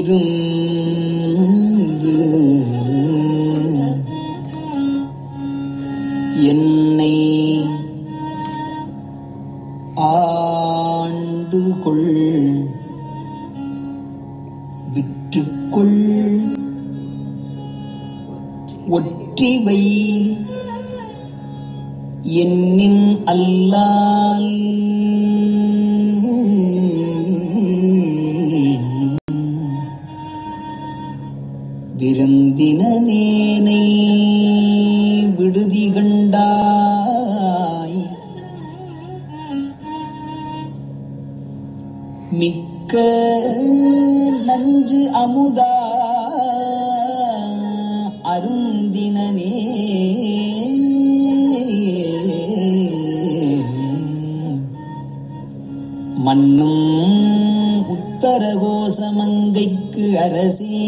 இருந்து என்னை ஆண்டுகொள் விற்றுக்கொள் ஒற்றிவை என்னின் அல்லால் விருந்தினனேனை விடுதி கண்டாய் மிக்க நஞ்சு அமுதா அருந்தினனே மன்னும் உத்தரகோசமங்கைக்கு அரசே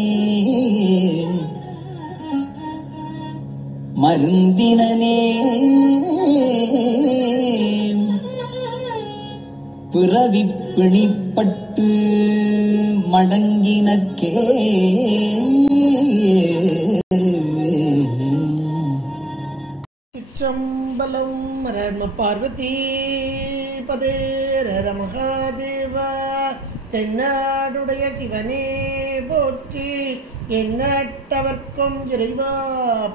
மருந்தினனே பிறவிப் பிணிப்பட்டு மடங்கினக்கே சிற்றம்பலம். ஹர பார்வதி பதே ஹர மகாதேவா. தென்னாடுடைய சிவனே போற்றி, எண்ணற்றவர்க்கும் இறைவா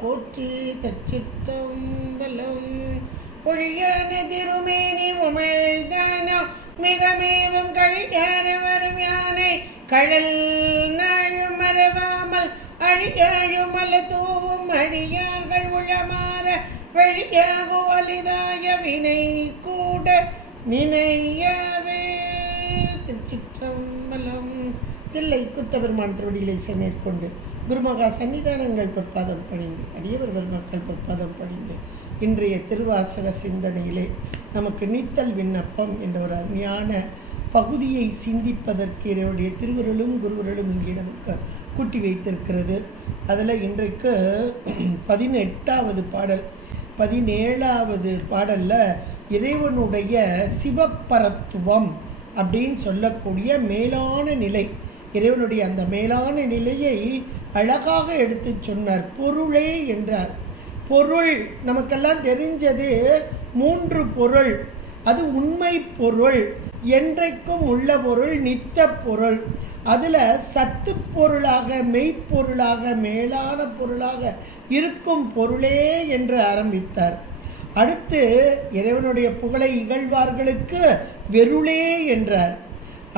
போற்றி. தச்சிற்றம்பலம். பொழியான திருமேனி உமிழ்தானம் மிகமேவும் கழியார வரும் யானை கடல் நாழும் மறவாமல் அழியாழுமல தூவும் அடியார்கள் உளமாற வழியாகு வலிதாய வினை கூட நினையவே. திருச்சிற்றம்பலம். தில்லை குத்தபெருமான் திருவடியிலே மேற்கொண்டு குருமகா சன்னிதானங்கள் பொற்பாதம் பணிந்து அடியவர் பெருமக்கள் பொற்பாதம் பணிந்து இன்றைய திருவாசக சிந்தனையிலே நமக்கு நீத்தல் விண்ணப்பம் என்ற ஒரு அருமையான பகுதியை சிந்திப்பதற்கு இறைவனுடைய திருவருளும் குருவருளும் இங்கே நமக்கு கூட்டி வைத்திருக்கிறது. அதில் இன்றைக்கு 18வது பாடல், 17வது பாடலில் இறைவனுடைய சிவப்பரத்துவம் அப்படின்னு சொல்லக்கூடிய மேலான நிலை, இறைவனுடைய அந்த மேலான நிலையை அழகாக எடுத்து சொன்னார். பொருளே என்றார். பொருள் நமக்கெல்லாம் தெரிஞ்சது 3 பொருள். அது உண்மை பொருள், என்றைக்கும் உள்ள பொருள், நித்த பொருள். அதில் சத்து பொருளாக, மெய்ப்பொருளாக, மேலான பொருளாக இருக்கும் பொருளே என்று ஆரம்பித்தார். அடுத்து இறைவனுடைய புகழை இகழ்வார்களுக்கு வெருளே என்றார்.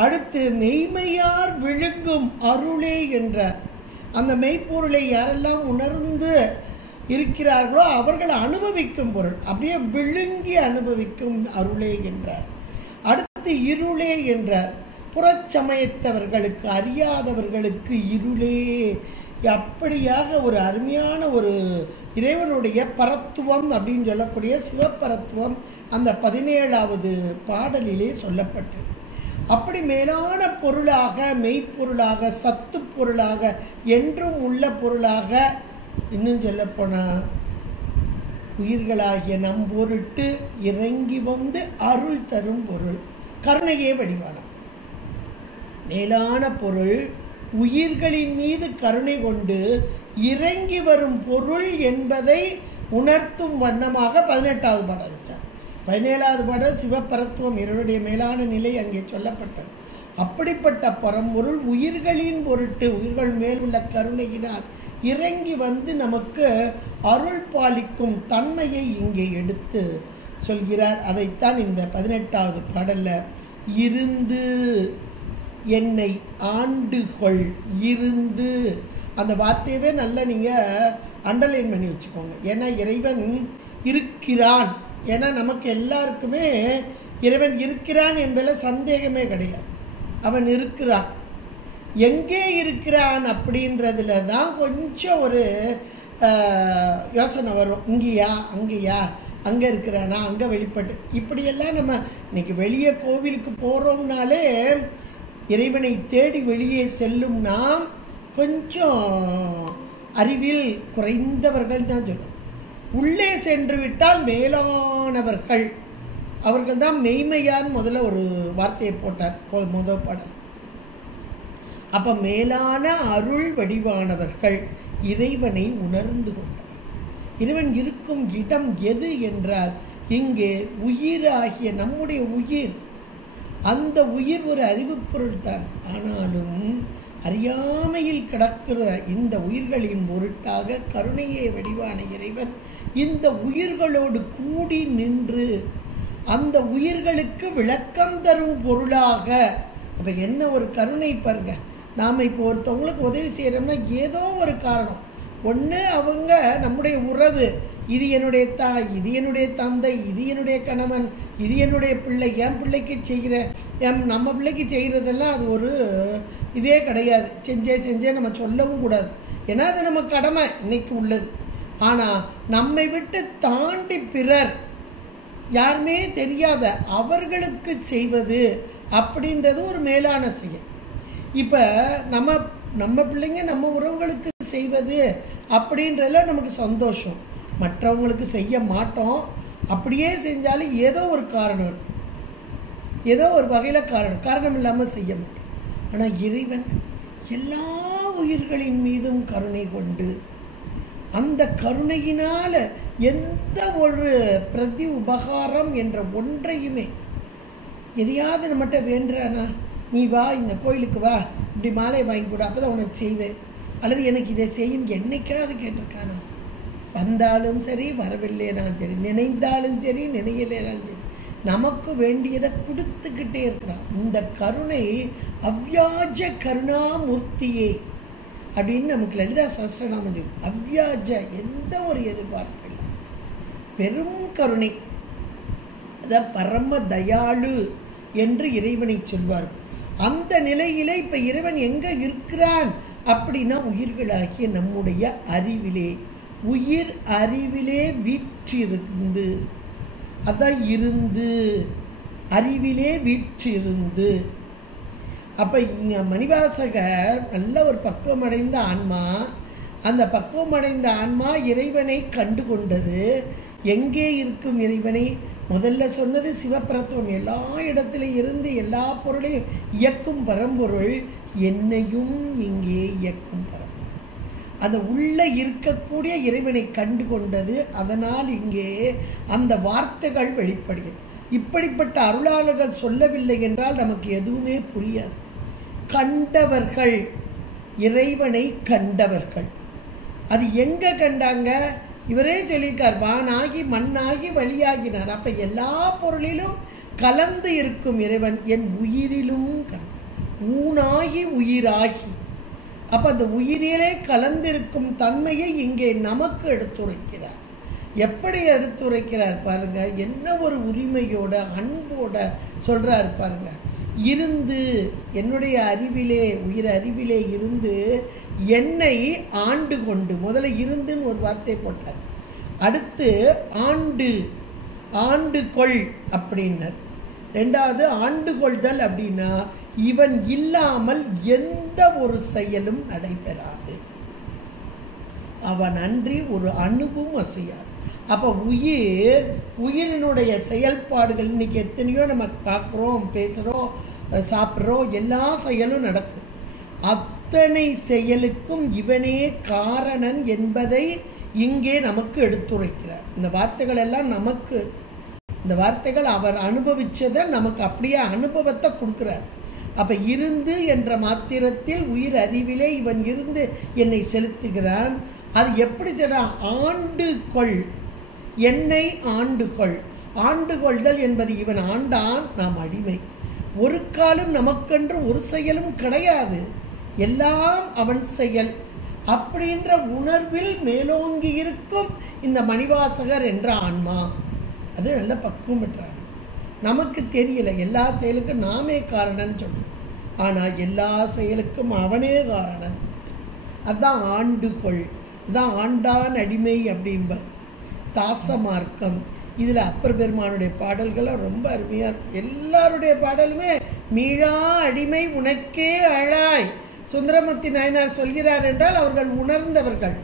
அடுத்து மெய்மையார் விழுங்கும் அருளே என்றார். அந்த மெய்ப்பொருளை யாரெல்லாம் உணர்ந்து இருக்கிறார்களோ அவர்கள் அனுபவிக்கும் பொருள், அப்படியே விழுங்கி அனுபவிக்கும் அருளே என்றார். அடுத்து இருளே என்றார். புறச்சமயத்தவர்களுக்கு, அறியாதவர்களுக்கு இருளே. அப்படியாக ஒரு அருமையான ஒரு இறைவனுடைய பரத்துவம் அப்படின்னு சொல்லக்கூடிய சிவப்பரத்துவம் அந்த 17வது பாடலிலே சொல்லப்பட்டது. அப்படி மேலான பொருளாக, மெய்ப்பொருளாக, சத்து பொருளாக, என்றும் உள்ள பொருளாக, இன்னும் சொல்லப்போனால் உயிர்களாகிய நம் பொருட்டு இறங்கி வந்து அருள் தரும் பொருள், கருணையே வடிவான மேலான பொருள், உயிர்களின் மீது கருணை கொண்டு இறங்கி வரும் பொருள் என்பதை உணர்த்தும் வண்ணமாக 18வது பாடல் வச்சார். 17வது பாடல் சிவப்பரத்துவம், இவருடைய மேலான நிலை அங்கே சொல்லப்பட்டது. அப்படிப்பட்ட பரம்பொருள் உயிர்களின் பொருட்டு, உயிர்கள் மேல் உள்ள கருணையினால் இறங்கி வந்து நமக்கு அருள் பாலிக்கும் தன்மையை இங்கே எடுத்து சொல்கிறார். அதைத்தான் இந்த 18வது பாடலில் இருந்து என்னை ஆண்டுகொள். இருந்து அந்த வார்த்தையவே நல்லா நீங்கள் அண்டர்லைன் பண்ணி வச்சுக்கோங்க. ஏன்னா இறைவன் இருக்கிறான். ஏன்னா நமக்கு எல்லாருக்குமே இறைவன் இருக்கிறான் என்பதில் சந்தேகமே கிடையாது. அவன் இருக்கிறான். எங்கே இருக்கிறான் அப்படின்றதுல தான் கொஞ்சம் ஒரு யோசனை வரும். இங்கேயா அங்கேயா, அங்கே இருக்கிறானா அங்கே வெளிப்பட்டு, இப்படியெல்லாம் நம்ம இன்னைக்கு வெளியே கோவிலுக்கு போகிறோம்னாலே இறைவனை தேடி வெளியே செல்லும் நாம் கொஞ்சம் அறிவில் குறைந்தவர்கள் தான் சொல்லுவோம். உள்ளே சென்று விட்டால் மேலானவர்கள், அவர்கள் தான் மெய்மையான்னு முதல்ல ஒரு வார்த்தையை போட்டார் முதல் பாடல். அப்போ மேலான அருள் வடிவானவர்கள் இறைவனை உணர்ந்து கொண்டார். இறைவன் இருக்கும் இடம் எது என்றால் இங்கே உயிராகிய நம்முடைய உயிர். அந்த உயிர் ஒரு அறிவுப் பொருள் தான். ஆனாலும் அறியாமையில் கிடக்கிற இந்த உயிர்களின் பொருட்டாக கருணையே வடிவான இறைவன் இந்த உயிர்களோடு கூடி நின்று அந்த உயிர்களுக்கு விளக்கம் தரும் பொருளாக. அப்போ என்ன ஒரு கருணை பாருங்க. நாம் இப்போ ஒருத்தவங்களுக்கு உதவி செய்கிறோம்னா ஏதோ ஒரு காரணம். ஒன்று அவங்க நம்முடைய உறவு, இது என்னுடைய தாய், இது என்னுடைய தந்தை, இது என்னுடைய கணவன், இது என்னுடைய பிள்ளை, என் பிள்ளைக்கு செய்கிற நம்ம பிள்ளைக்கு செய்கிறதெல்லாம் அது ஒரு இதே கிடையாது. செஞ்சே நம்ம சொல்லவும் கூடாது. ஏன்னா அது நம்ம கடமை இன்னைக்கு உள்ளது. ஆனால் நம்மை விட்டு தாண்டி பிறர் யாருமே தெரியாத அவர்களுக்கு செய்வது அப்படின்றது ஒரு மேலான செயல். இப்போ நம்ம பிள்ளைங்க நம்ம உறவுகளுக்கு செய்வது அப்படின்றதுல நமக்கு சந்தோஷம். மற்றவங்களுக்கு செய்ய மாட்டோம். அப்படியே செஞ்சாலும் ஏதோ ஒரு காரணம் இருக்கும், ஏதோ ஒரு வகையில் காரணம் இல்லாமல் செய்ய மாட்டோம். ஆனால் இறைவன் எல்லா உயிர்களின் மீதும் கருணை கொண்டு அந்த கருணையினால் எந்த ஒரு பிரதி உபகாரம் என்ற ஒன்றையுமே எதையாவது நம்மகிட்ட வேண்டுறானா, நீ வா இந்த கோயிலுக்கு வா, இப்படி மாலை வாங்கி கொடு, அப்போ தான் உனக்கு செய்வேன், அல்லது எனக்கு இதை செய்யும் என்னைக்காவது கேட்டிருக்கானா? வந்தாலும் சரி வரவில்லைனாலும் சரி, நினைந்தாலும் சரி நினையலைனாலும் சரி, நமக்கு வேண்டியதை கொடுத்துக்கிட்டே இருக்கிறான். இந்த கருணை அவ்வியாஜ கருணாமூர்த்தியே அப்படின்னு நமக்கு லலிதா சஹஸ்ரநாமம் சொல்லும். அவ்வியாஜ, எந்த ஒரு எதிர்பார்ப்பு இல்லை, பெரும் கருணை, அதான் பரம தயாளு என்று இறைவனை சொல்வார்கள். அந்த நிலையிலே இப்போ இறைவன் எங்கே இருக்கிறான் அப்படின்னா உயிர்களாகிய நம்முடைய அறிவிலே, உயிர் அறிவிலே வீற்றிருந்து, அதான் இருந்து, அறிவிலே வீற்றிருந்து. அப்போ இங்கே மணிவாசகர் நல்ல ஒரு பக்குவமடைந்த ஆன்மா. அந்த பக்குவமடைந்த ஆன்மா இறைவனை கண்டு கொண்டது. எங்கே இருக்கும் இறைவனை? முதல்ல சொன்னது சிவப்பிரத்துவம், எல்லா இடத்திலும் இருந்து எல்லா பொருளையும் இயக்கும் பரம்பொருள், என்னையும் இங்கே இயக்கும் பரம்பொருள். அந்த உள்ளே இருக்கக்கூடிய இறைவனை கண்டு கொண்டது. அதனால் இங்கே அந்த வார்த்தைகள் வெளிப்படுகிறது. இப்படிப்பட்ட அருளாளர்கள் சொல்லவில்லை என்றால் நமக்கு எதுவுமே புரியாது. கண்டவர்கள், இறைவனை கண்டவர்கள். அது எங்கே கண்டாங்க? இவரே சொல்லியிருக்கார், வானாகி மண்ணாகி வழியாகினார். அப்போ எல்லா பொருளிலும் கலந்து இருக்கும் இறைவன் என் உயிரிலும் ஊனாகி உயிராகி. அப்போ அந்த உயிரிலே கலந்திருக்கும் தன்மையை இங்கே நமக்கு எடுத்துரைக்கிறார். எப்படி எடுத்துரைக்கிறார் பாருங்க, என்ன ஒரு உரிமையோட அன்போட சொல்றார் பாருங்க. இருந்து, என்னுடைய அறிவிலே, உயிர் அறிவிலே இருந்து என்னை ஆண்டு கொண்டு, முதல்ல இருந்துன்னு ஒரு வார்த்தை போட்டார், அடுத்து ஆண்டு கொள் அப்படின்னார். ரெண்டாவது ஆண்டு கொள்தல் அப்படின்னா இவன் இல்லாமல் எந்த ஒரு செயலும் நடைபெறாது, அவன் அன்றி ஒரு அணுவும் அசையாது. அப்போ உயிரினுடைய செயல்பாடுகள் இன்னைக்கு எத்தனையோ நம்ம பார்க்குறோம், பேசுகிறோம், சாப்பிட்றோம், எல்லா செயலும் நடக்கும். அத்தனை செயலுக்கும் இவனே காரணன் என்பதை இங்கே நமக்கு எடுத்துரைக்கிறார். இந்த வார்த்தைகள் எல்லாம் நமக்கு, இந்த வார்த்தைகள் அவர் அனுபவிச்சதை நமக்கு அப்படியே அனுபவத்தை கொடுக்குறார். அப்போ இருந்து என்ற மாத்திரத்தில் உயிர் அறிவிலே இவன் இருந்து என்னை செலுத்துகிறான். அது எப்படி சொல்றான்? ஆண்டு கொள், என்னை ஆண்டுகொள். ஆண்டு கொள்தல் என்பது இவன் ஆண்டான், நாம் அடிமை. ஒரு காலம் நமக்கென்று ஒரு செயலும் கிடையாது, எல்லாம் அவன் செயல் அப்படின்ற உணர்வில் மேலோங்கி இருக்கும் இந்த மணிவாசகர் என்ற ஆன்மா. அது நல்ல பக்குவம் பெற்றாங்க. நமக்கு தெரியல, எல்லா செயலுக்கும் நாமே காரணம்னு சொல்றோம். ஆனால் எல்லா செயலுக்கும் அவனே காரணன். அதுதான் ஆண்டுகொள், இதுதான் ஆண்டான் அடிமை அப்படிம்ப தாச மார்க்கம். இதில் அப்பர் பெருமானுடைய பாடல்கள்லாம் ரொம்ப அருமையாக இருக்கும். எல்லாருடைய பாடலுமே மீளா அடிமை உனக்கே அழாய். சுந்தரமூர்த்தி நாயனார் சொல்கிறார் என்றால் அவர்கள் உணர்ந்தவர்கள்,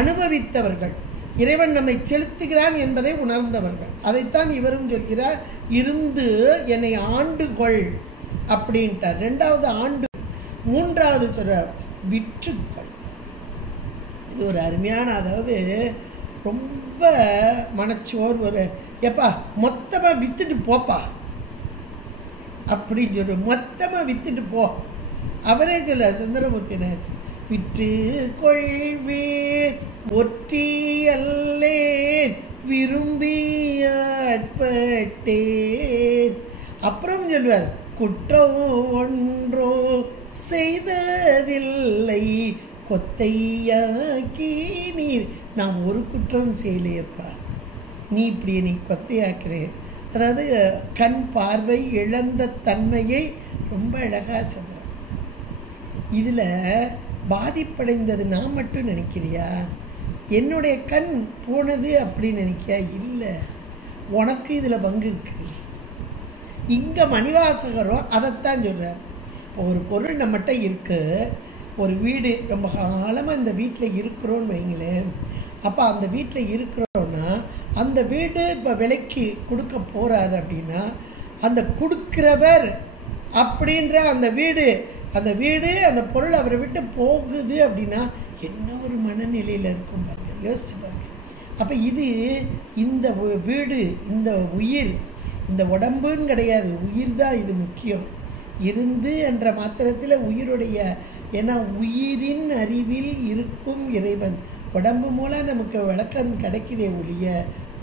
அனுபவித்தவர்கள், இறைவன் நம்மை செலுத்துகிறான் என்பதை உணர்ந்தவர்கள். அதைத்தான் இவரும் சொல்கிறார், இருந்து என்னை ஆண்டுகொள் அப்படின்ட்டார். ரெண்டாவது ஆண்டு. மூன்றாவது சொல்ற விற்றுக்கள். இது ஒரு அருமையான, அதாவது ரொம்ப மனச்சோர், ஒரு எப்பா மொத்தமாக வித்துட்டு போப்பா அப்படின்னு சொல்லு, மொத்தமாக வித்துட்டு போ. அவரே சொல்ல சுந்தரமூர்த்தி நாயனார், விற்று கொள்வீர் ஒற்றி அல்லேன் விரும்பி ஆட்பட்டேன். அப்புறம் சொல்வார், குற்றம் ஒன்றோ செய்ததில்லை கொத்தையாக்கி நீர். நான் ஒரு குற்றம் செய்யலையப்பா, நீ இப்படி என்னை கொத்தையாக்கிறேன். அதாவது கண் பார்வை இழந்த தன்மையை ரொம்ப அழகாக சொல்ற. இதில் பாதிப்படைந்தது நான் மட்டும் நினைக்கிறியா? என்னுடைய கண் போனது அப்படின்னு நினைக்கியா? இல்லை, உனக்கு இதில் பங்கு இருக்கு. இங்கே மணிவாசகரும் அதைத்தான் சொல்கிறார். இப்போ ஒரு பொருள் நம்மகிட்ட இருக்கு, ஒரு வீடு ரொம்ப காலமாக இந்த வீட்டில் இருக்கிறோன்னு வைங்களேன். அப்போ அந்த வீட்டில் இருக்கிறோன்னா அந்த வீடு இப்போ விலைக்கு கொடுக்க போகிறாரு அப்படின்னா அந்த கொடுக்குறவர் அப்படின்ற அந்த வீடு அந்த பொருள் அவரை விட்டு போகுது அப்படின்னா என்ன ஒரு மனநிலையில் இருக்கும் பாருங்க, யோசிச்சு பாருங்க. அப்போ இது இந்த வீடு, இந்த உயிர், இந்த உடம்புன்னு கிடையாது, உயிர் தான் இது முக்கியம். இருந்து என்ற மாத்திரத்தில் உயிருடைய, ஏன்னா உயிரின் அறிவில் இருக்கும் இறைவன். உடம்பு மூலம் நமக்கு விளக்கம் கிடைக்குதே ஒழிய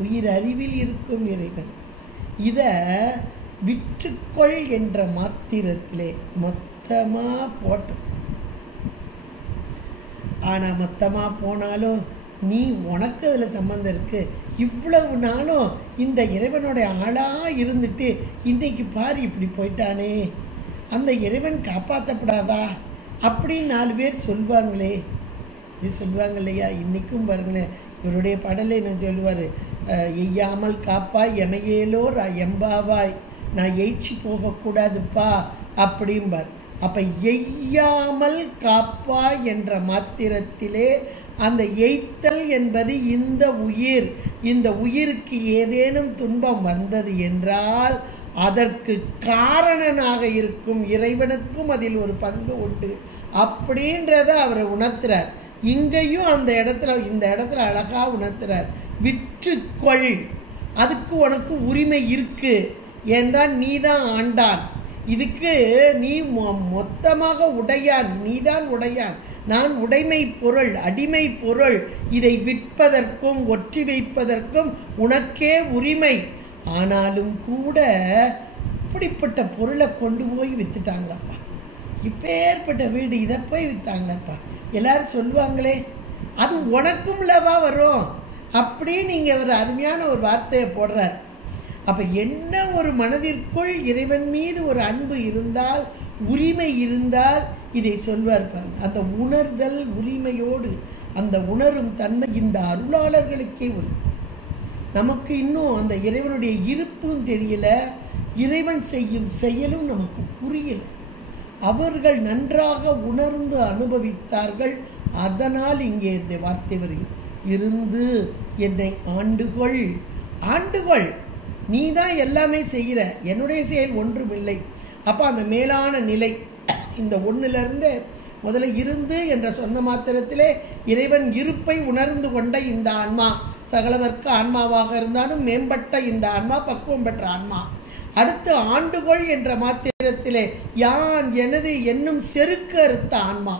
உயிர் அறிவில் இருக்கும் இறைவன். இதை விற்றுக்கொள் என்ற மாத்திரத்திலே மொத்தமாக போட்டோம். ஆனால் மொத்தமாக போனாலும் நீ உனக்கு அதில் சம்மந்தம் இருக்குது. இவ்வளவு நாளும் இந்த இறைவனுடைய ஆளாக இருந்துட்டு இன்றைக்கு பாரு இப்படி போயிட்டானே, அந்த இறைவன் காப்பாற்றப்படாதா அப்படின்னு 4 பேர் சொல்லுவாங்களே. இது சொல்லுவாங்க இல்லையா? இன்றைக்கும் பாருங்களேன், இவருடைய பாடலை நான் சொல்லுவார், எய்யாமல் காப்பாய் எமையேலோர் எம்பாவாய், நான் எய்ச்சி போகக்கூடாதுப்பா அப்படிம்பார். அப்போ எய்யாமல் காப்பாய் என்ற மாத்திரத்திலே அந்த எய்த்தல் என்பது இந்த உயிருக்கு ஏதேனும் துன்பம் வந்தது என்றால் அதற்கு காரணனாக இருக்கும் இறைவனுக்கும் அதில் ஒரு பங்கு உண்டு அப்படின்றத அவரை உணர்த்துறார். இங்கேயும் இந்த இடத்துல அழகா உணர்த்துறார், விற்றுக்கொள், அதுக்கு உனக்கு உரிமை இருக்கு, ஏன்தான் நீ தான் ஆண்டான், இதுக்கு நீ மொத்தமாக உடையான், நீதான் உடையான், நான் உடைமை பொருள், அடிமை பொருள், இதை விற்பதற்கும் ஒற்றி வைப்பதற்கும் உனக்கே உரிமை. ஆனாலும் கூட இப்படிப்பட்ட பொருளை கொண்டு போய் வித்துட்டாங்களப்பா, இப்பேற்பட்ட வீடு இதை போய் விற்றாங்களப்பா, எல்லாரும் சொல்லுவாங்களே, அது உனக்கும் லவா வரும் அப்படி நீங்கள் ஒரு அருமையான ஒரு வார்த்தையை போடுறார். அப்போ என்ன ஒரு மனதிற்குள் இறைவன் மீது ஒரு அன்பு இருந்தால், உரிமை இருந்தால் இதை சொல்வார் பாருங்க. அந்த உணர்தல் உரிமையோடு அந்த உணரும் தன்மை இந்த அருளாளர்களுக்கே ஒரு, நமக்கு இன்னும் அந்த இறைவனுடைய இருப்பும் தெரியல, இறைவன் செய்யும் செயலும் நமக்கு புரியலை. அவர்கள் நன்றாக உணர்ந்து அனுபவித்தார்கள். அதனால் இங்கே இந்த வார்த்தை வருகிறது, இருந்து என்னை ஆண்டுகொள். ஆண்டுகொள், நீ தான் எல்லாமே செய்கிற, என்னுடைய செயல் ஒன்றுமில்லை. அப்போ அந்த மேலான நிலை இந்த ஒன்றிலிருந்து முதல்ல இருந்து என்ற சொன்ன மாத்திரத்திலே இறைவன் இருப்பை உணர்ந்து கொண்ட இந்த ஆன்மா, சகலவர்க்கு ஆன்மாவாக இருந்தாலும் மேம்பட்ட இந்த ஆன்மா, பக்குவம் பெற்ற ஆன்மா. அடுத்து ஆண்டுகொள் என்ற மாத்திரத்திலே யான் எனது என்னும் செருக்கு அறுத்த ஆன்மா,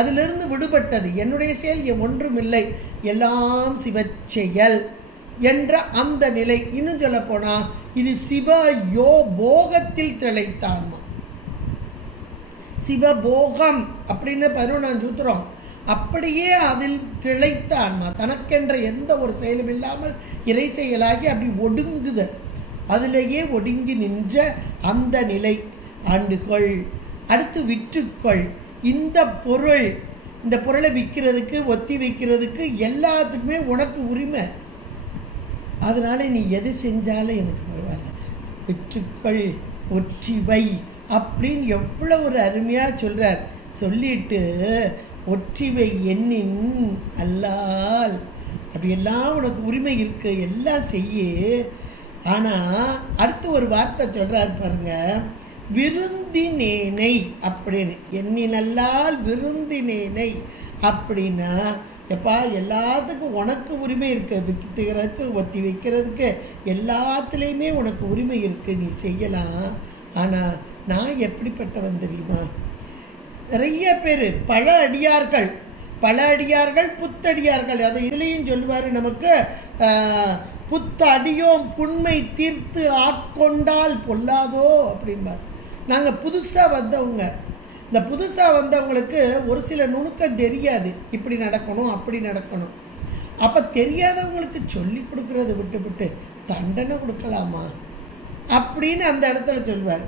அதிலிருந்து விடுபட்டது, என்னுடைய செயல் ஒன்றுமில்லை, எல்லாம் சிவச்செயல் என்ற அந்த நிலை. இன்னும் சொல்ல போனா இது சிவ போகத்தில் திளைத்த ஆன்மா. சிவபோகம் அப்படின்னு 11ஆம் சூத்திரம், அப்படியே அதில் திளைத்த ஆன்மா, தனக்கென்ற எந்த ஒரு செயலும் இல்லாமல் இறை செயலாகி அப்படி ஒடுங்குதல், அதிலேயே ஒடுங்கி நின்ற அந்த நிலை. ஆண்டுகொள் அடுத்து விற்றுக்கொள். இந்த பொருளை விற்கிறதுக்கு ஒத்தி வைக்கிறதுக்கு எல்லாத்துக்குமே உனக்கு உரிமை. அதனால நீ எது செஞ்சாலும் எனக்கு பரவாயில்ல, விற்றுக்கொள், ஒற்றி வை அப்படின்னு எவ்வளோ ஒரு அருமையாக சொல்கிறார். சொல்லிட்டு ஒற்றிவை எண்ணின் அல்லால், அப்படியெல்லாம் உனக்கு உரிமை இருக்கு, எல்லாம் செய்ய. ஆனால் அடுத்து ஒரு வார்த்தை சொல்கிறார் பாருங்க, விருந்தினேனை அப்படின்னு. எண்ணினல்லால் விருந்தினேனை அப்படின்னா, எப்பா எல்லாத்துக்கும் உனக்கு உரிமை இருக்கு, விற்கிறதுக்கு ஒத்தி வைக்கிறதுக்கு எல்லாத்துலேயுமே உனக்கு உரிமை இருக்குது, நீ செய்யலாம். ஆனால் நான் எப்படிப்பட்டவன் தெரியுமா? நிறைய பேர் பல அடியார்கள் புத்தடியார்கள். அதை இதுலேயும் சொல்லுவார் நமக்கு, புத்தடியோம் புண்மை தீர்த்து ஆட்கொண்டால் பொல்லாதோ அப்படிம்பார். நாங்கள் புதுசாக வந்தவங்க, இந்த புதுசாக வந்தவங்களுக்கு ஒரு சில நுணுக்கம் தெரியாது, இப்படி நடக்கணும் அப்படி நடக்கணும். அப்போ தெரியாதவங்களுக்கு சொல்லி கொடுக்கறத விட்டு தண்டனை கொடுக்கலாமா அப்படின்னு அந்த இடத்துல சொல்வார்.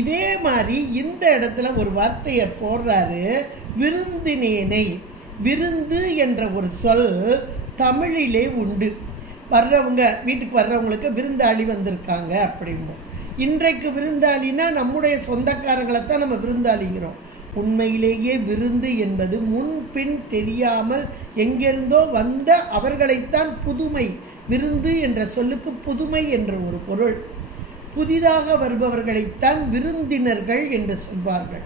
இதே மாதிரி இந்த இடத்துல ஒரு வார்த்தையை போடுறாரு, விருந்தினேனை. விருந்து என்ற ஒரு சொல் தமிழிலே உண்டு. வீட்டுக்கு வர்றவங்களுக்கு விருந்தாளி வந்திருக்காங்க அப்படிம்போம். இன்றைக்கு விருந்தாளினா நம்முடைய சொந்தக்காரங்களைத்தான் நம்ம விருந்தாளிங்கிறோம். உண்மையிலேயே விருந்து என்பது முன்பின் தெரியாமல் எங்கிருந்தோ வந்த அவர்களைத்தான் புதுமை. விருந்து என்ற சொல்லுக்கு புதுமை என்ற ஒரு பொருள். புதிதாக வருபவர்களைத்தான் விருந்தினர்கள் என்று சொல்வார்கள்.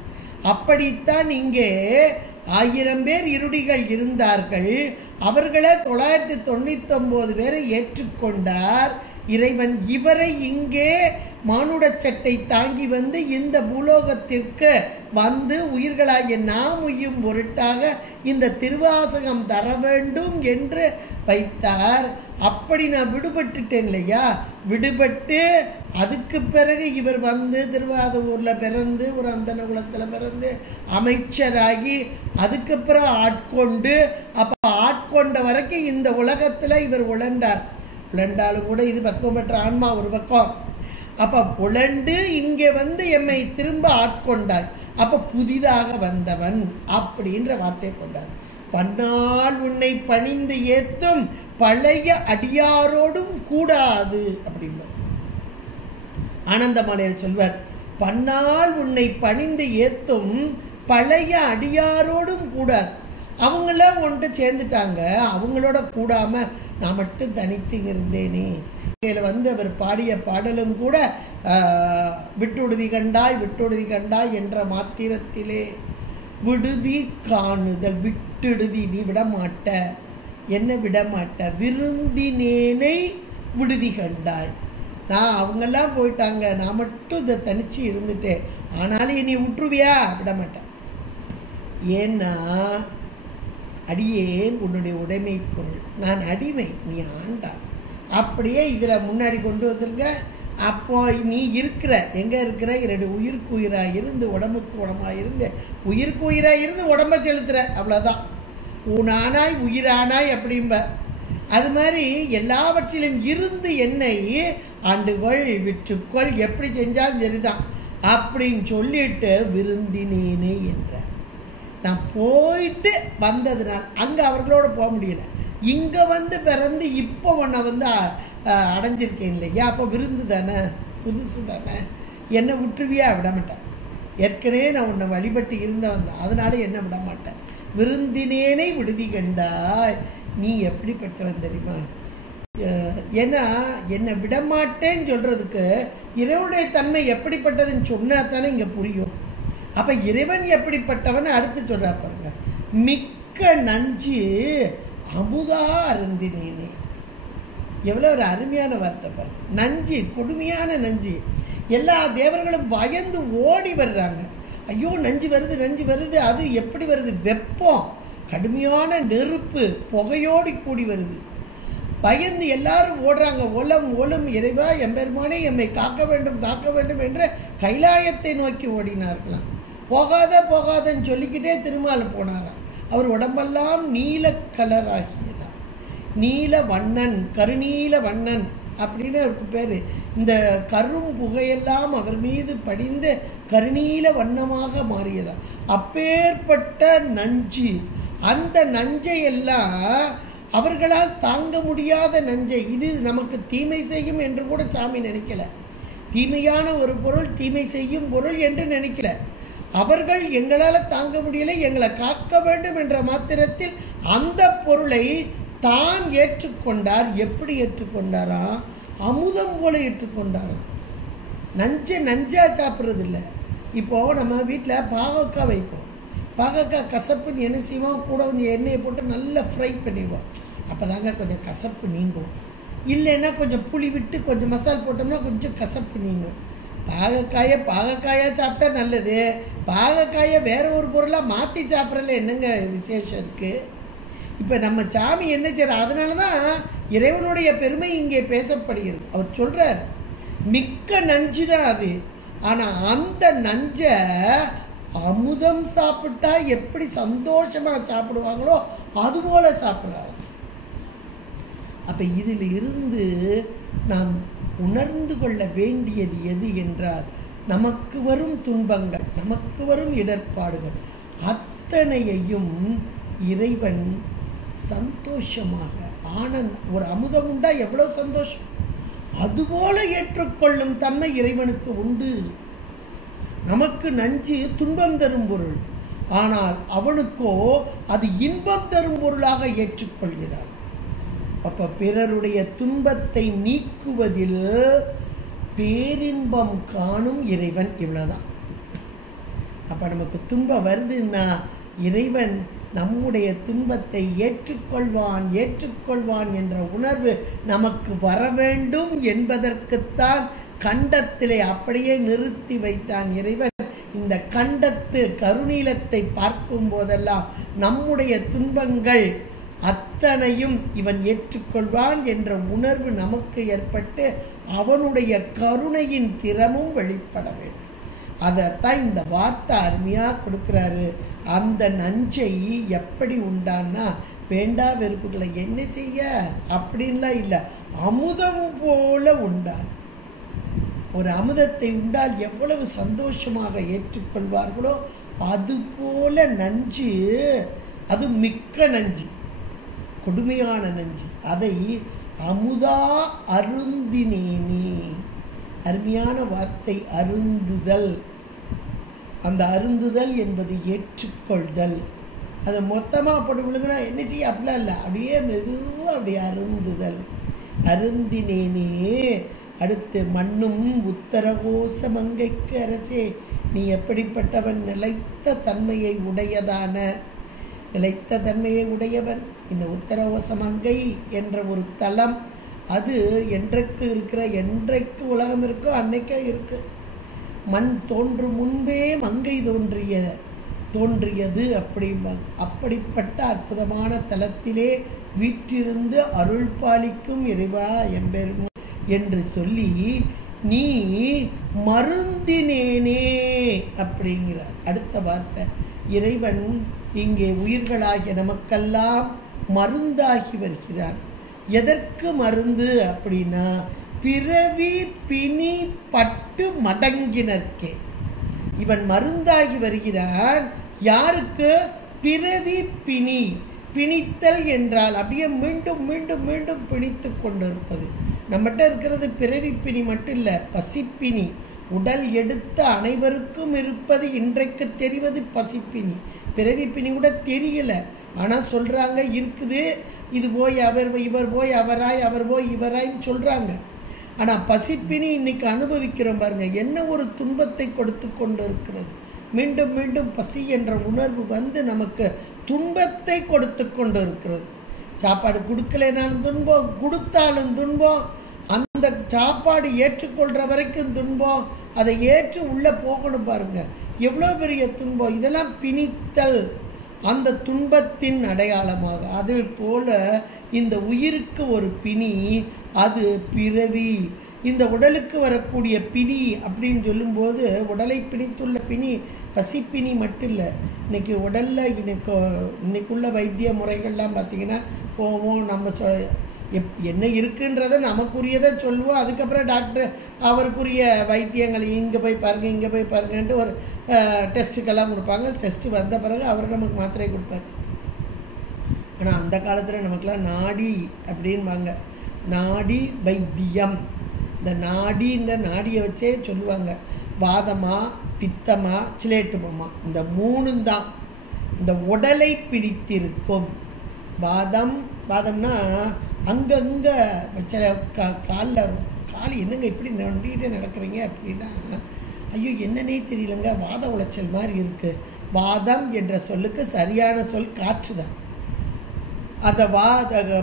அப்படித்தான் இங்கே 1000 பேர் இருடிகள் இருந்தார்கள். அவர்களை 999 பேரை ஏற்றுக்கொண்டார் இறைவன். இவரை இங்கே மானுட சட்டை தாங்கி வந்து இந்த பூலோகத்திற்கு வந்து உயிர்களாகிய நாம் உய்யும் பொருட்டாக இந்த திருவாசகம் தர வேண்டும் என்று வைத்தார். அப்படி நான் விடுபட்டுட்டேன் இல்லையா? விடுபட்டு அதுக்கு பிறகு இவர் வந்து திருவாதூரில் பிறந்து ஒரு அந்தன குலத்தில் பிறந்து அமைச்சராகி அதுக்கப்புறம் ஆட்கொண்டு, அப்போ ஆட்கொண்ட வரைக்கும் இந்த உலகத்தில் இவர் உழண்டாலும் கூட இது பக்குவம் பெற்ற ஆன்மா ஒரு பக்கம். அப்போ உழண்டு இங்கே வந்து எம்மை திரும்ப ஆட்கொண்டாய். அப்போ புதிதாக வந்தவன் அப்படின்ற வார்த்தை கொண்டார். பன்னால் உன்னை பணிந்து ஏத்தும் பழைய அடியாரோடும் கூடாது அப்படின்பார். ஆனந்தமாலையில் சொல்வார், பன்னால் உன்னை பணிந்து ஏத்தும் பழைய அடியாரோடும் கூடாது. அவங்களாம் ஒன்று சேர்ந்துட்டாங்க, அவங்களோட கூடாம நான் மட்டும் தனித்து இருந்தேனே. இதில் வந்து அவர் பாடிய பாடலும் கூட விட்டுடுதி கண்டாய் என்ற மாத்திரத்திலே விடுதி காணுதல். விட்டுடுதி, நீ விடமாட்ட, என்ன விடமாட்ட, விருந்தினேனை விடுதி கண்டாய். நான் அவங்கெல்லாம் போயிட்டாங்க, நான் மட்டும் இதை தனிச்சு இருந்துட்டேன், ஆனாலும் என்னை விட்டுருவியா? விடமாட்டேன். ஏன்னா அடியேன் உன்னுடைய உடைமை பொருள், நான் அடிமை, நீ ஆண்டான். அப்படியே இதில் முன்னாடி கொண்டு வந்துருங்க. அப்போ நீ இருக்கிற எங்கே இருக்கிற? என்னுடைய உயிருக்கு உயிராக இருந்து உடம்புக்கு உடம்பாக இருந்து உயிருக்கு உயிராக இருந்து உடம்பை செலுத்துகிற, அவ்வளோதான். ஊனானாய் உயிரானாய் அப்படிம்ப. அது மாதிரி எல்லாவற்றிலும் இருந்து என்னை ஆண்டுகொள், விற்றுக்கொள், எப்படி செஞ்சாலும் சரிதான் அப்படின்னு சொல்லிட்டு விருந்தினேனே என்ற. நான் போயிட்டு வந்ததுனால் அங்கே அவர்களோட போக முடியல, இங்கே வந்து பிறந்து இப்போ உன்னை வந்து அடைஞ்சிருக்கேன் இல்லையா? அப்போ விருந்து தானே, புதுசு தானே, என்னை விட்டுருவியா? விடமாட்டேன். ஏற்கனவே நான் உன்னை வழிபட்டு இருந்தவன் தான், அதனால என்னை விடமாட்டேன். விருந்தினேனை விடுதி கண்டாய். நீ எப்படிப்பட்டவன் தெரியுமா? ஏன்னா என்னை விடமாட்டேன்னு சொல்கிறதுக்கு இறைவனுடைய தன்மை எப்படிப்பட்டதுன்னு சொன்னால் தானே இங்கே புரியும். அப்போ இறைவன் எப்படிப்பட்டவன் அடுத்து சொல்கிறா பாருங்க, மிக்க நஞ்சு அமுதா அருந்தினேனே. எவ்வளோ ஒரு அருமையான வார்த்தை பாருங்க. நஞ்சு, கொடுமையான நஞ்சு. எல்லா தேவர்களும் பயந்து ஓடி வர்றாங்க. ஐயோ நஞ்சு வருது. அது எப்படி வருது? வெப்பம், கடுமையான நெருப்பு, புகையோடி கூடி வருது. பயந்து எல்லாரும் ஓடுறாங்க. ஒலம் இறைவா எம்பெருமானே எம்மை காக்க வேண்டும் என்று கைலாயத்தை நோக்கி ஓடினார்களாம். போகாதன்னு சொல்லிக்கிட்டே திருமால் போனாராம். அவர் உடம்பெல்லாம் நீல கலராகியதான். நீல வண்ணன், கருநீல வண்ணன் அப்படின்னு அவருக்கு பேர். இந்த கரும் புகையெல்லாம் அவர் மீது படிந்து கருநீல வண்ணமாக மாறியதான். அப்பேற்பட்ட நஞ்சு, அந்த நஞ்சையெல்லாம் அவர்களால் தாங்க முடியாத நஞ்சை, இது நமக்கு தீமை செய்யும் என்று கூட சாமி நினைக்கல. தீமையான ஒரு பொருள் தீமை செய்யும் பொருள் என்று நினைக்கல. அவர்கள் எங்களால் தாங்க முடியலை, எங்களை காக்க வேண்டும் என்ற மாத்திரத்தில் அந்த பொருளை தான் ஏற்றுக்கொண்டார். எப்படி ஏற்றுக்கொண்டாரா? அமுதம் போல ஏற்றுக்கொண்டாராம். நஞ்சா சாப்பிட்றது இல்லை. இப்போது நம்ம வீட்டில் பாகக்காய் வைப்போம். பாகக்காய் கசப்புன்னு என்ன செய்வோம்? கூட கொஞ்சம் எண்ணெயை போட்டு நல்லா ஃப்ரை பண்ணிடுவோம். அப்போ தாங்க கொஞ்சம் கசப்பு நீங்கும். இல்லைன்னா கொஞ்சம் புளி விட்டு கொஞ்சம் மசாலா போட்டோம்னா கொஞ்சம் கசப்பு நீங்கும். பாகக்காயாக சாப்பிட்டா நல்லது. பாகக்காயை வேற ஒரு பொருளாக மாற்றி சாப்பிட்றதுல என்னங்க விசேஷம் இருக்குது? இப்போ நம்ம சாமி என்ன செய்யறார்? அதனால தான் இறைவனுடைய பெருமை இங்கே பேசப்படுகிறது. அவர் சொல்கிறார், மிக்க நஞ்சு தான் அது. ஆனால் அந்த நஞ்சை அமுதம் சாப்பிட்டா எப்படி சந்தோஷமாக சாப்பிடுவாங்களோ அதுபோல சாப்பிட்றாங்க. அப்போ இதில் இருந்து நாம் உணர்ந்து கொள்ள வேண்டியது எது என்றால், நமக்கு வரும் துன்பங்கள், நமக்கு வரும் இடர்பாடுகள் அத்தனையையும் இறைவன் சந்தோஷமாக ஒரு அமுதம் உண்டா எவ்வளோ சந்தோஷம், அதுபோல ஏற்றுக்கொள்ளும் தன்மை இறைவனுக்கு உண்டு. நமக்கு நஞ்சு துன்பம் தரும் பொருள், ஆனால் அவனுக்கோ அது இன்பம் தரும் பொருளாக ஏற்றுக்கொள்கிறான். அப்போ பிறருடைய துன்பத்தை நீக்குவதில் பேரின்பம் காணும் இறைவன். இவ்வளோதான். அப்போ நமக்கு துன்பம் வருதுன்னா இறைவன் நம்முடைய துன்பத்தை ஏற்றுக்கொள்வான் என்ற உணர்வு நமக்கு வர வேண்டும் என்பதற்குத்தான் கண்டத்திலே அப்படியே நிறுத்தி வைத்தான் இறைவன். இந்த கண்டத்து கருநீலத்தை பார்க்கும் போதெல்லாம் நம்முடைய துன்பங்கள் அத்தனையும் இவன் ஏற்றுக்கொள்வான் என்ற உணர்வு நமக்கு ஏற்பட்டு அவனுடைய கருணையின் திறமும் வெளிப்பட வேண்டும். அதைத்தான் இந்த வார்த்தை அருமையாக கொடுக்குறாரு. அந்த நஞ்சை எப்படி உண்டான்னா, வேண்டா வெறுப்புகளை என்ன செய்ய அப்படின்லாம் இல்லை, அமுதம் போல உண்டான். ஒரு அமுதத்தை உண்டால் எவ்வளவு சந்தோஷமாக ஏற்றுக்கொள்வார்களோ அதுபோல நஞ்சு, அது மிக்க நஞ்சு, கொடுமையான நஞ்சு, அதை அமுதா அருந்தினேனே. அருமையான வார்த்தை, அருந்துதல். அந்த அருந்துதல் என்பது ஏற்றுக்கொள்தல். அதை மொத்தமாக போட்டு விழுங்கினா என்ன செய்ய அப்படிலாம் இல்லை, அப்படியே மெதுவாக அப்படியே அருந்துதல். அருந்தினேனே. அடுத்து, மண்ணும் உத்தரகோச மங்கைக்கு அரசே, நீ எப்படிப்பட்டவன்? நிலைத்த தன்மையை உடையவன். இந்த உத்தரகோச மங்கை என்ற ஒரு தலம், அது என்றைக்கு என்றைக்கு உலகம் இருக்கோ அன்னைக்கே இருக்கு. மண் தோன்றும் முன்பே மங்கை தோன்றியது அப்படிப்பட்ட அற்புதமான தலத்திலே வீற்றிருந்து அருள் பாலிக்கும் இறைவா எம்பெருமான் என்று சொல்லி, நீ மருந்தினேனே அப்படிங்கிறார். அடுத்த வார்த்தை, இறைவன் இங்கே உயிர்களாகிய நமக்கெல்லாம் மருந்தாகி வருகிறான். எதற்கு மருந்து அப்படின்னா, பிறவி பிணி பட்டு மடங்கினர்க்கே இவன் மருந்தாகி வருகிறான். யாருக்கு? பிறவி பிணி. பிணித்தல் என்றால் அப்படியே மீண்டும் மீண்டும் மீண்டும் பிணித்து கொண்டிருப்பது. நம்மகிட்ட இருக்கிறது பிறவி பிணி மட்டும் இல்லை, பசிப்பிணி. உடல் எடுத்த அனைவருக்கும் இருப்பது இன்றைக்கு தெரிவது பசிப்பிணி. பிறவி பிணி கூட தெரியல, ஆனால் சொல்கிறாங்க இருக்குது. இது போய் இவர் போய் அவராய், அவர் போய் இவராய்ன்னு சொல்கிறாங்க. ஆனால் பசிப்பினி இன்னைக்கு அனுபவிக்கிறோம் பாருங்க, என்ன ஒரு துன்பத்தை கொடுத்து கொண்டு இருக்கிறது. மீண்டும் மீண்டும் பசி என்ற உணர்வு வந்து நமக்கு துன்பத்தை கொடுத்து கொண்டு இருக்கிறது. சாப்பாடு கொடுக்கலைனாலும் துன்பம், கொடுத்தாலும் துன்பம். அந்த சாப்பாடு ஏற்றுக்கொள்கிற வரைக்கும் துன்பம். அதை ஏற்று உள்ளே போகணும் பாருங்க, எவ்வளோ பெரிய துன்பம். இதெல்லாம் பிணித்தல், அந்த துன்பத்தின் அடையாளமாக. அதில் போல இந்த உயிருக்கு ஒரு பிணி, அது பிறவி. இந்த உடலுக்கு வரக்கூடிய பிணி அப்படின்னு சொல்லும்போது, உடலை பிணித்துள்ள பிணி பசிப்பிணி மட்டும் இல்லை. இன்றைக்கி உடலில் இன்னைக்குள்ள வைத்திய முறைகள்லாம் பார்த்திங்கன்னா, போவோம் நம்ம என்ன இருக்குன்றதை நமக்குரியதை சொல்லுவோம். அதுக்கப்புறம் டாக்டர் அவருக்குரிய வைத்தியங்கள் இங்கே போய் பாருங்கள் இங்கே போய் பாருங்கன்ட்டு ஒரு டெஸ்ட்டுக்கெல்லாம் கொடுப்பாங்க. டெஸ்ட்டு வந்த பிறகு அவர் நமக்கு மாத்திரை கொடுப்பார். ஆனால் அந்த காலத்தில் நமக்கெல்லாம் நாடி அப்படின்வாங்க, நாடி வைத்தியம். இந்த நாடின்ற நாடியை வச்சே சொல்லுவாங்க. வாதமா பித்தமா சிலேட்டுமமா, இந்த மூணும் தான் இந்த உடலை பிடித்திருக்கும். வாதம்னா அங்கங்கே சில கால் என்னங்க இப்படி நொண்டிகிட்டே நடக்கிறீங்க அப்படின்னா, ஐயோ என்னன்னே தெரியலங்க, வாத உளைச்சல் மாதிரி இருக்குது. வாதம் என்ற சொல்லுக்கு சரியான சொல் காற்று தான். அந்த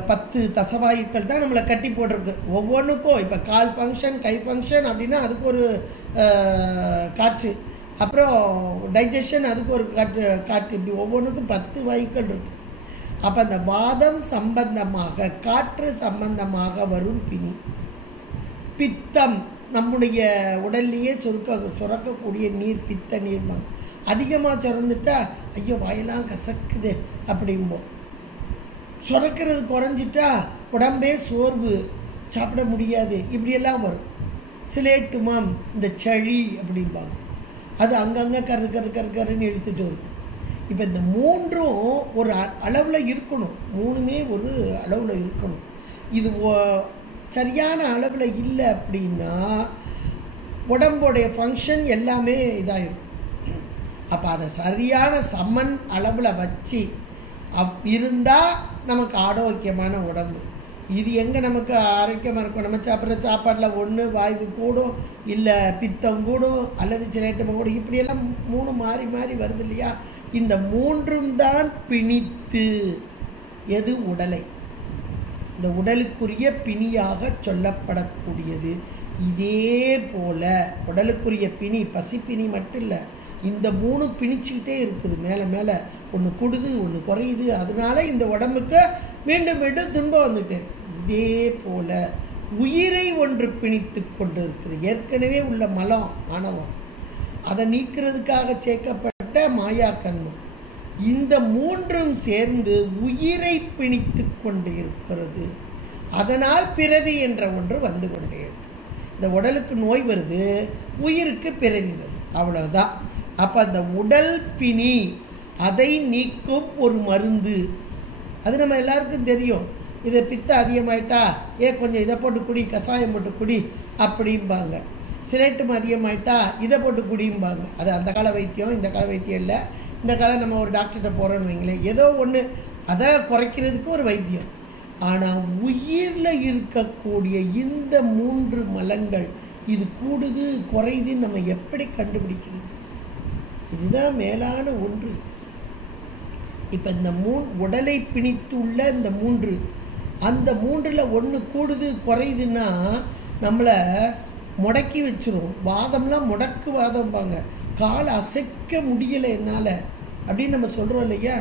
10 தசவாயுக்கள் தான் நம்மளை கட்டி போட்டிருக்கு ஒவ்வொன்றுக்கும். இப்போ கால் ஃபங்க்ஷன் கை ஃபங்க்ஷன் அப்படின்னா அதுக்கு ஒரு காற்று, அப்புறம் டைஜஷன் அதுக்கு ஒரு காற்று, இப்படி ஒவ்வொன்றுக்கும் 10 வாயுக்கள் இருக்குது. அப்போ அந்த வாதம் சம்பந்தமாக காற்று சம்பந்தமாக வரும் பிணி. பித்தம் நம்முடைய உடல்லையே சுரக்கக்கூடிய நீர், பித்த நீர் அதிகமாக சுரந்துட்டா ஐயோ வாயெல்லாம் கசக்குது அப்படிம்போம். சுரக்கிறது குறைஞ்சிட்டா உடம்பே சோர்வு, சாப்பிட முடியாது, இப்படியெல்லாம் வரும். சிலேட்டுமம் இந்த சளி அப்படிம்பாங்க, அது அங்கங்கே கருன்னு இழுத்துட்டு இருக்கும். இப்போ இந்த மூன்றும் ஒரு அளவில் இருக்கணும், மூணுமே ஒரு அளவில் இருக்கணும். இது சரியான அளவில் இல்லை அப்படின்னா உடம்போடைய ஃபங்க்ஷன் எல்லாமே இதாகிடும். அப்போ அதை சரியான சமன் அளவில் வச்சு இருந்தால் நமக்கு ஆரோக்கியமான உடம்பு. இது எங்கே நமக்கு ஆரோக்கியமாக இருக்கும்? நம்ம சாப்பிட்ற சாப்பாட்டில் ஒன்று வாய்வு கூடும், இல்லை பித்தம் கூடும், அல்லது சிலேட்டமாக கூடும். இப்படியெல்லாம் 3 மாறி மாறி வருது இல்லையா? இந்த 3ம் தான் பிணித்து எது உடலை, இந்த உடலுக்குரிய பிணியாக சொல்லப்படக்கூடியது. இதே போல் உடலுக்குரிய பிணி, பசிப்பிணி மட்டும் இல்லை, இந்த 3 பிணிச்சிக்கிட்டே இருக்குது. மேலே மேலே ஒன்று கூடுது ஒன்று குறையுது. அதனால இந்த உடம்புக்கு மீண்டும் மீண்டும் துன்பம் வந்துட்டு. இதே போல் உயிரை ஒன்று பிணித்து கொண்டு இருக்கிறது. ஏற்கனவே உள்ள மலம் ஆணவம், அதை நீக்கிறதுக்காக சேர்க்கப்பட்ட மாயா கண்மம், இந்த 3ம் சேர்ந்து உயிரை பிணித்து கொண்டு இருக்கிறது. அதனால் பிறவி என்ற ஒன்று வந்து கொண்டே இருக்கு. இந்த உடலுக்கு நோய் வருது, உயிருக்கு பிறவி வருது, அவ்வளவுதான். அப்போ அந்த உடல் பிணி அதை நீக்கும் ஒரு மருந்து, அது நம்ம எல்லாருக்கும் தெரியும். இதை பித்த அதிகமாயிட்டா கொஞ்சம் இதை போட்டு குடி, கஷாயம் போட்டு குடி அப்படிம்பாங்க. சிலேட்டும் அதிகமாயிட்டா இதை போட்டு குடிம்பாங்க. அது அந்த கால வைத்தியம், இந்த கால வைத்தியம் இல்லை. இந்த காலம் நம்ம ஒரு டாக்டர்கிட்ட போகிறோன்னு வைங்களேன், ஏதோ ஒன்று அதை குறைக்கிறதுக்கு ஒரு வைத்தியம். ஆனால் உயிரில் இருக்கக்கூடிய இந்த 3 மலங்கள் இது கூடுது குறையுதுன்னு நம்ம எப்படி கண்டுபிடிக்கிறது? இதுதான் மேலான ஒன்று. இப்போ இந்த உடலை பிணித்துள்ள இந்த 3, அந்த 3ல் ஒன்று கூடுது குறையுதுன்னா நம்மளை முடக்கி வச்சிரும். வாதம்லாம் முடக்கு வாதம்பாங்க. காலை அசைக்க முடியலை என்னால் அப்படின்னு நம்ம சொல்கிறோம் இல்லையா?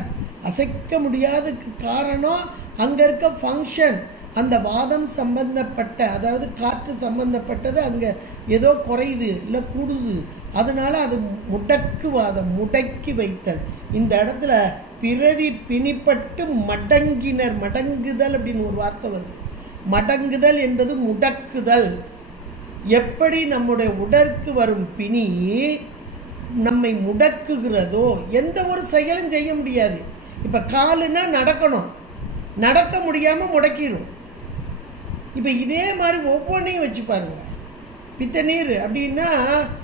அசைக்க முடியாததுக்கு காரணம் அங்கே இருக்க ஃபங்க்ஷன், அந்த வாதம் சம்பந்தப்பட்ட, அதாவது காற்று சம்பந்தப்பட்டது அங்கே ஏதோ குறையுது இல்லை கூடுது. அதனால் அது முடக்கு வாதம், முடக்கி வைத்தல். இந்த இடத்துல பிறவி பிணிப்பட்டு மடங்கினர், மடங்குதல் அப்படின்னு ஒரு வார்த்தை வருது. மடங்குதல் என்பது முடக்குதல். எப்படி நம்முடைய உடற்கு வரும் பிணி நம்மை முடக்குகிறதோ, எந்த ஒரு செயலும் செய்ய முடியாது. இப்போ காலுன்னா நடக்கணும், நடக்க முடியாமல் முடக்கிடும். இப்போ இதே மாதிரி ஒவ்வொன்றையும் வச்சு பாருங்க. பித்த நீர் அப்படின்னா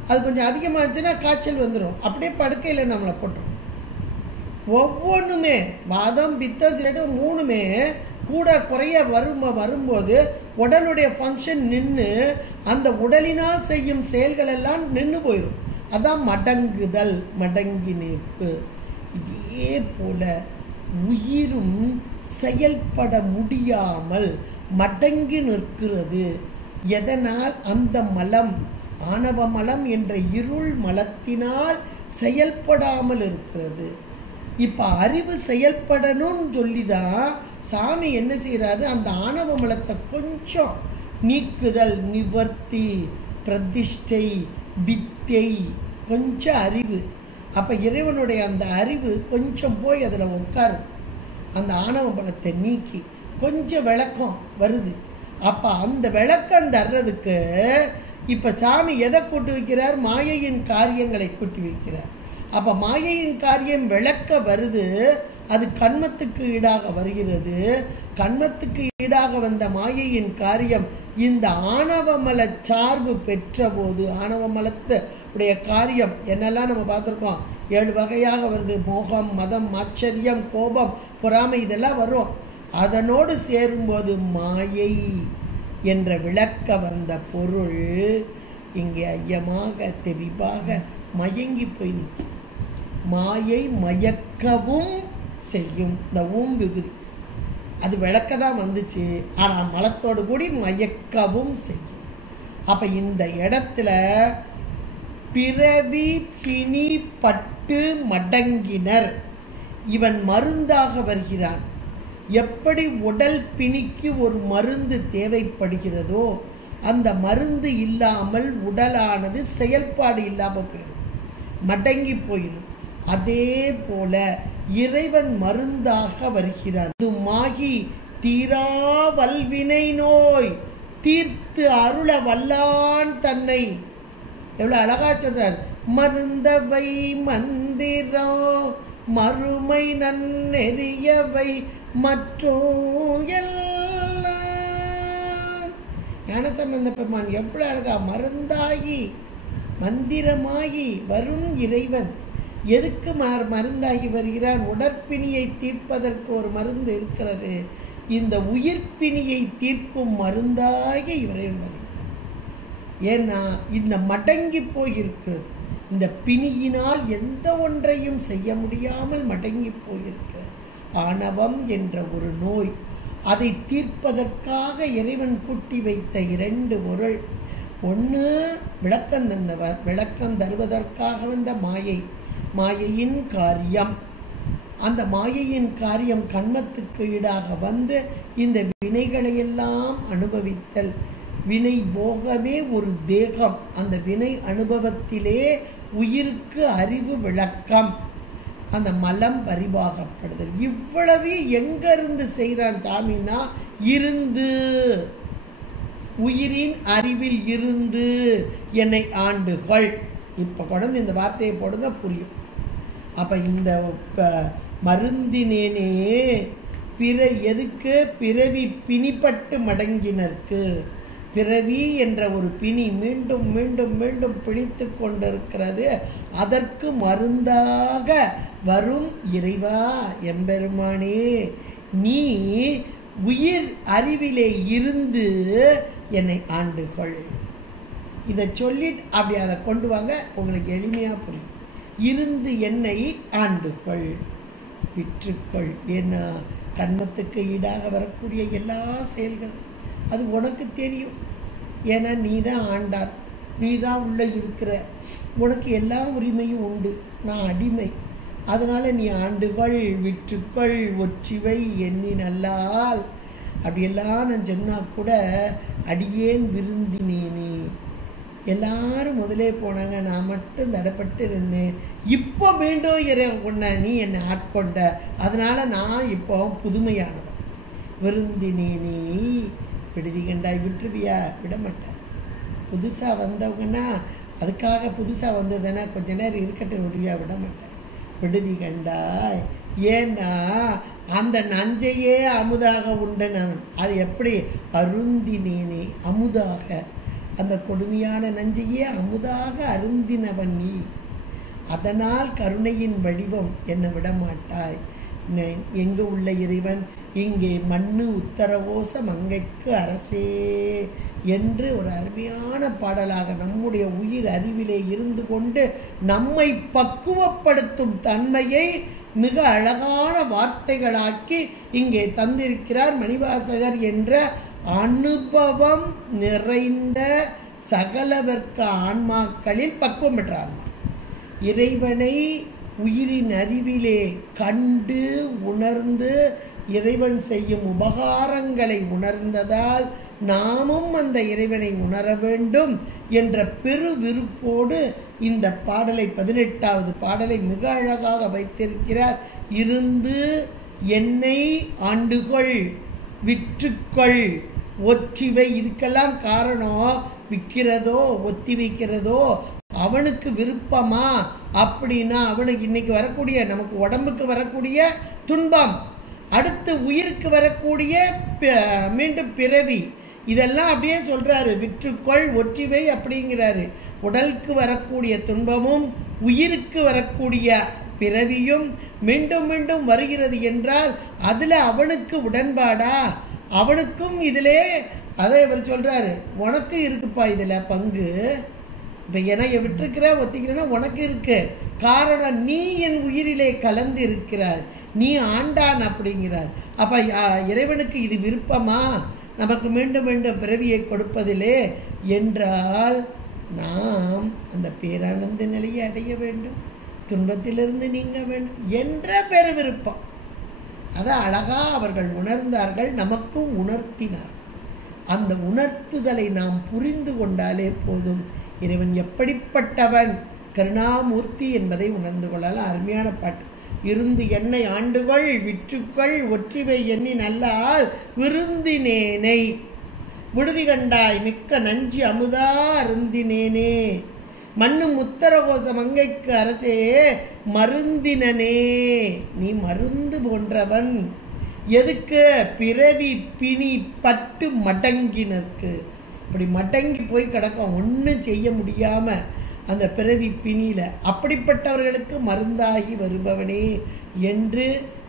அது கொஞ்சம் அதிகமாச்சுன்னா காய்ச்சல் வந்துடும், அப்படியே படுக்கையில் நம்மளை போட்டுரும். ஒவ்வொன்றுமே வாதம் பித்தம் சிலேட்டம் 3மே கூட குறைய வரும்போது உடலுடைய ஃபங்க்ஷன் நின்று அந்த உடலினால் செய்யும் செயல்கள் எல்லாம் நின்று போயிடும். அதான் மடங்குதல், மடங்கி நிற்பு. இதே போல உயிரும் செயல்பட முடியாமல் மடங்கி நிற்கிறது. எதனால்? அந்த மலம், ஆணவ மலம் என்ற இருள் மலத்தினால் செயல்படாமல் இருக்கிறது. இப்போ அறிவு செயல்படணும்னு சொல்லி தான் சாமி என்ன செய்கிறாரு, அந்த ஆணவ மலத்தை கொஞ்சம் நீக்குதல், நிவர்த்தி, பிரதிஷ்டை, வித்தை, கொஞ்சம் அறிவு. அப்போ இறைவனுடைய அந்த அறிவு கொஞ்சம் போய் அதில் உட்காரு, அந்த ஆணவ மலத்தை நீக்கி கொஞ்சம் விளக்கம் வருது. அப்போ அந்த விளக்கம் தர்றதுக்கு இப்போ சாமி எதை கூட்டி வைக்கிறார்? மாயையின் காரியங்களை கூட்டி வைக்கிறார். அப்போ மாயையின் காரியம் விளக்க வருது, அது கண்மத்துக்கு ஈடாக வருகிறது. கண்மத்துக்கு ஈடாக வந்த மாயையின் காரியம் இந்த ஆணவமல சார்பு பெற்ற போது, ஆணவமலத்துடைய காரியம் என்னெல்லாம் நம்ம பார்த்துருக்கோம், 7 வகையாக வருது. மோகம், மதம், ஆச்சரியம், கோபம், பொறாமை, இதெல்லாம் வரும். அதனோடு சேரும்போது மாயை என்ற விளக்க வந்த பொருள் இங்கே ஐயமாக தெளிவாக மயங்கி போய் நிற்கும். மாயை மயக்கவும் செய்யும். இந்த விகுதி அது விளக்க தான் வந்துச்சு, ஆனால் மலத்தோடு கூடி மயக்கவும் செய்யும். அப்போ இந்த இடத்துல பிறவி பிணி பட்டு மடங்கினர், இவன் மருந்தாக வருகிறான். எப்படி உடல் பிணிக்கு ஒரு மருந்து தேவைப்படுகிறதோ அந்த மருந்து இல்லாமல் உடலானது செயல்பாடு இல்லாமல் போயிடும், மடங்கி போயிடும். அதே போல இறைவன் மருந்தாக வருகிறான். இதுமாகி தீரா வல்வினை நோய் தீர்த்து அருள வல்லான் தன்னை. எவ்வளோ அழகா சொல்றார். மருந்தவை மந்திரம் மறுமை நன்னெறியவை மற்றும் எல்லாம். ஞானசம்பந்த பெருமான் எவ்வளோ அழகா மருந்தாகி மந்திரமாகி வரும் இறைவன். எதுக்கு மருந்தாகி வருகிறான்? உடற்பிணியை தீர்ப்பதற்கு ஒரு மருந்து இருக்கிறது. இந்த உயிர்ப்பிணியை தீர்க்கும் மருந்தாகி இறைவன் வருகிறான். ஏன்னா இந்த மடங்கி போயிருக்கிறது, இந்த பிணியினால் எந்த ஒன்றையும் செய்ய முடியாமல் மடங்கி போயிருக்கிறது. ஆணவம் என்ற ஒரு நோய், அதை தீர்ப்பதற்காக இறைவன் கூட்டி வைத்த 2 பொருள். ஒன்று விளக்கம் தந்தவர், விளக்கம் தருவதற்காக வந்த மாயை, மாயையின் காரியம். அந்த மாயையின் காரியம் கண்மத்துக்கு ஈடாக வந்து இந்த வினைகளையெல்லாம் அனுபவித்தல். வினை போகவே ஒரு தேகம், அந்த வினை அனுபவத்திலே உயிருக்கு அறிவு விளக்கம், அந்த மலம் பரிபாகப்படுதல். இவ்வளவு எங்கிருந்து செய்கிறான் சாமின்னா, இருந்து உயிரின் அறிவில் இருந்து என்னை ஆண்டுகள். இப்போ கொண்டு இந்த வார்த்தையை போடுங்க புரியும். அப்போ இந்த மருந்தினேனே எதுக்கு? பிறவி பிணிப்பட்டு மடங்கினர்க்கு. பிறவி என்ற ஒரு பிணி மீண்டும் மீண்டும் மீண்டும் பிடித்து கொண்டிருக்கிறது. அதற்கு மருந்தாக வரும் இறைவா எம்பெருமானே, நீ உயிர் அறிவிலே இருந்து என்னை ஆண்டுகள். இதை சொல்லிட்டு அப்படி அதை கொண்டு வாங்க, உங்களுக்கு எளிமையாக புரியும். இருந்து என்னை ஆண்டுகள், விற்றுக்கள். ஏன்னா கண்மத்துக்கு ஈடாக வரக்கூடிய எல்லா செயல்களும் அது உனக்கு தெரியும். ஏன்னா நீ தான் ஆண்டான், நீ தான் உள்ளே இருக்கிற, உனக்கு எல்லா உரிமையும் உண்டு. நான் அடிமை. அதனால் நீ ஆண்டுகள், விற்றுக்கள், ஒற்றிவை எண்ணி நல்லால். அப்படியெல்லாம் நான் சொன்னால் கூட அடியேன் விருந்தினேனே. எல்லாரும் முதலே போனாங்க, நான் மட்டும் தடப்பட்டு நின்னேன். இப்போ மீண்டும் உன்னை நீ என்னை ஆட்கொண்ட, அதனால் நான் இப்போ புதுமையானவன். விருந்தினேனே விடுதி கண்டாய் விட்டுருவியா? விட மாட்டேன். புதுசாக வந்தவங்கன்னா அதுக்காக புதுசாக வந்ததுன்னா கொஞ்ச நேரம் இருக்கட்டும் விடுவியா? விட மாட்டேன். விடுதி கண்டாய். ஏன்னா அந்த நஞ்சையே அமுதாக உண்டனவன். அது எப்படி? அருந்தினேனே, அமுதாக. அந்த கொடுமையான நஞ்சையே அமுதாக அருந்தினவன் நீ. அதனால் கருணையின் வடிவம் என்னை விடமாட்டாய். எங்கே உள்ள இறைவன்? இங்கே மண்ணு உத்தரவோச மங்கைக்கு அரசே என்று ஒரு அருமையான பாடலாக நம்முடைய உயிர் அறிவிலே இருந்து கொண்டு நம்மை பக்குவப்படுத்தும் தன்மையை மிக அழகான வார்த்தைகளாக்கி இங்கே தந்திருக்கிறார் மணிவாசகர் என்ற அனுபவம் நிறைந்த சகலவர்க்க ஆன்மாக்களில் பக்குவம் பெற்ற ஆன்மா. இறைவனை உயிரின் அறிவிலே கண்டு உணர்ந்து இறைவன் செய்யும் உபகாரங்களை உணர்ந்ததால் நாமும் அந்த இறைவனை உணர வேண்டும் என்ற பெரு விருப்போடு இந்த பாடலை 18வது பாடலை மிக அழகாக வைத்திருக்கிறார். இருந்து என்னை ஆண்டுகள், விற்றுக்கள் ஒற்றிவை. இதுக்கெல்லாம் காரணம் விற்கிறதோ ஒத்தி வைக்கிறதோ அவனுக்கு விருப்பமா அப்படின்னா அவனுக்கு இன்னைக்கு வரக்கூடிய நமக்கு உடம்புக்கு வரக்கூடிய துன்பம், அடுத்து உயிருக்கு வரக்கூடிய மீண்டும் பிறவி, இதெல்லாம் அப்படியே சொல்கிறாரு. விற்றுக்கொள் ஒற்றிவை அப்படிங்கிறாரு. உடலுக்கு வரக்கூடிய துன்பமும் உயிருக்கு வரக்கூடிய பிறவியும் மீண்டும் மீண்டும் வருகிறது என்றால் அதில் அவனுக்கு உடன்பாடா? அவனுக்கும் இதிலே அதை இவர் சொல்கிறாரு, உனக்கு இருக்குப்பா இதில் பங்கு. இப்போ எனக்கு விட்டுருக்கிற ஒத்திக்கிறேன்னா உனக்கு இருக்கு. காரணம் நீ என் உயிரிலே கலந்து இருக்கிறார், நீ ஆண்டான் அப்படிங்கிறார். அப்போ இறைவனுக்கு இது விருப்பமா நமக்கு மீண்டும் மீண்டும் பிறவியை கொடுப்பதிலே என்றால் நாம் அந்த பேரானந்த நிலையை அடைய வேண்டும், துன்பத்திலிருந்து நீங்க வேண்டும் என்ற பெருவிருப்பம். அதை அழகாக அவர்கள் உணர்ந்தார்கள், நமக்கும் உணர்த்தினார். அந்த உணர்த்துதலை நாம் புரிந்து கொண்டாலே போதும் இறைவன் எப்படிப்பட்டவன் கருணாமூர்த்தி என்பதை உணர்ந்து கொள்ளலாம். அருமையான பாட்டு. இருந்து என்னை ஆண்டுகள் விற்றுக்கள் ஒற்றிவை எண்ணி நல்லால் விருந்தினேனை விடுதி கண்டாய் மிக்க நஞ்சு அமுதா அருந்தினேனே மண்ணும் உத்தரகோச மங்கைக்கு அரசே மருந்தினனே. நீ மருந்து போன்றவன். எதுக்கு? பிறவி பிணி பட்டு மடங்கினருக்கு. இப்படி மடங்கி போய் கிடக்கும், ஒன்றும் செய்ய முடியாமல் அந்த பிறவி பிணியில், அப்படிப்பட்டவர்களுக்கு மருந்தாகி வருபவனே என்று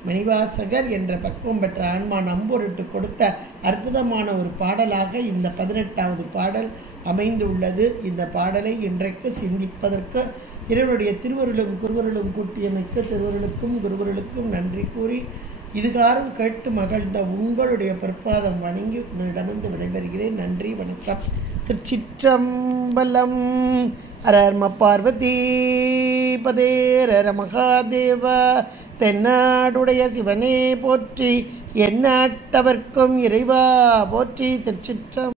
மணிவாசகர் என்ற பக்குவம் பெற்ற ஆன்மா நம்பொருட்டு கொடுத்த அற்புதமான ஒரு பாடலாக இந்த 18வது பாடல் அமைந்துள்ளது. இந்த பாடலை இன்றைக்கு சிந்திப்பதற்கு இறைவனுடைய திருவருளும் குருவருளும் கூட்டியமைக்க திருவருளுக்கும் குருவருளுக்கும் நன்றி கூறி இதுகாரும் கேட்டு மகிழ்ந்த உங்களுடைய பொற்பாதம் வணங்கி உங்களிடமிருந்து விடைபெறுகிறேன். நன்றி, வணக்கம். திருச்சிற்றம்பலம். அரர்ம பார்வதி பதேர மகாதேவ. தென்னாடுடைய சிவனே போற்றி, எந்நாட்டவர்க்கும் இறைவா போற்றி. திருச்சிற்றம்.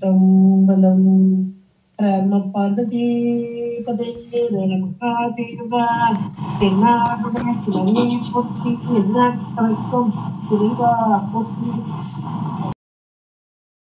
சம்பலம். ரம பார்வதி பதேர மகாதேவா. தென்னாடுடைய சிவனே போற்றி, எந்நாட்டவர்க்கும் இறைவா போற்றி.